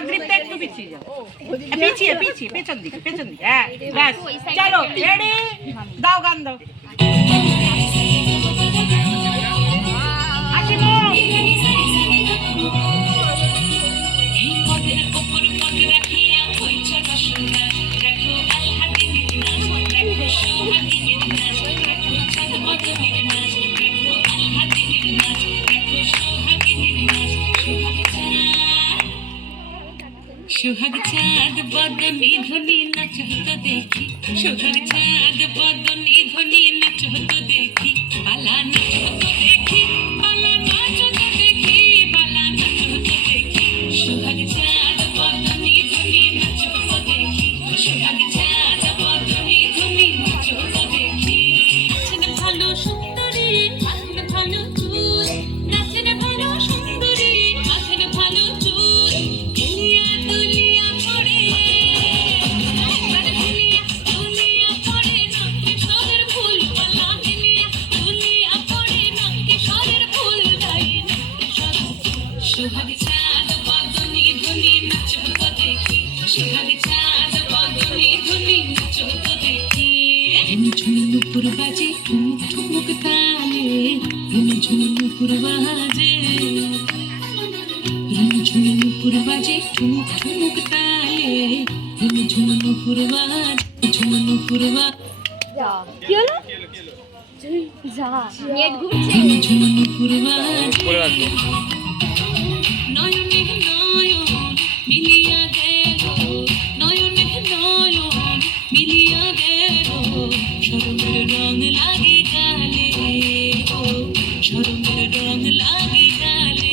মাগরিবটা একটু পিছিয়ে যাও, পিছিয়ে পিছিয়ে পেছন দিকে হ্যাঁ ব্যাস চলো রেডি দাও গান দাও সোহাগ চাঁদ বদনি ধ্বনি নাচ হতো দেখি, সোহাগ চাঁদ বদনি ধ্বনি নাচ হতো দেখি, বালা নাচ হতো দেখি, বালা নাচ হতো দেখি, বালা নাচ হতো দেখি, সোহাগ চাঁদ বদনি ধ্বনি নাচ হতো দেখি, সোহাগ চাঁদ বদনি ধ্বনি নাচ হতো দেখি। নাচেন ভালো সুন্দরী, নাচেন ভালো চুল, নাচেন ভালো সুন্দরী, নাচেন ভালো চুল, দুলিয়া দুলিয়া পড়ে একবার দুলিয়া দুলিয়া পড়ে নাকি সরের ফুল পালা দুলিয়া দুলিয়া পড়ে নাকি সরের ফুল গাই নাকি সরের সোহাগ চাঁদ বদনি ধ্বনি নাচ হতো দেখি, সোহাগ চাঁদ বদনি ধ্বনি নাচ হতো দেখি। ঝুমুর বাজে ঠুমুক ঠুমুক তালে, ঝুমুর বাজে ঝুমুর বাজে ঠুমুক ঠুমুক তালে, ঝুমুর বাজে ঝুমুর বাজে কি হলো যা নেট ঘুরছে ঝুমুর বাজে নয়নে নয়ন মিলিয়া গেল, নয়নে নয়ন মিলিয়া গেল, শরমের রং লাগে গালে, শরমের রং লাগে গালে,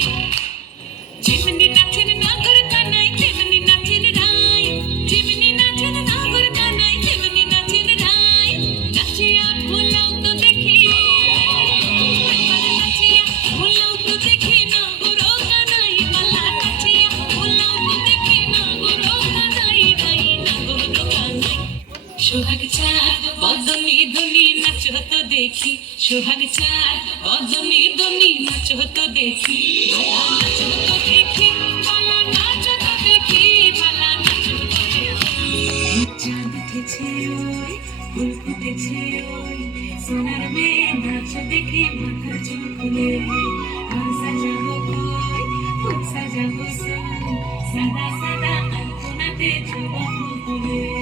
যেমনি নাচেন নাগর কানাই তেমনি নাচেন রাই, যেমনি নাচেন নাগর কানাই তেমনি নাচেন রাই, নাচিয়া ভুলাও তো দেখি, একবার নাচিয়া ভুলাও তো দেখি নাগর কানাই বালা, নাচিয়া ভুলাও তো দেখি নাগর কানাই রাই নাগর কানাই। সোহাগ চাঁদ বদনি ধ্বনি নাচ হতো দেখি, সোহাগ চাঁদ বদনি ধ্বনি নাচ হতো দেখি, বালা নাচ হতো দেখি, বালা নাচ হতো দেখি, বালা নাচ হতো দেখি। চাঁদ উঠেছে ওই ফুল ফুটেছে ওই, সোনার মেয়ে নাচ দেখে মাথা চুল খুলে, ঘর সাজাবো কই ফুল সাজাবো সই, সাদা সাদা আলপনাতে ছোড়া ফুল তুলে।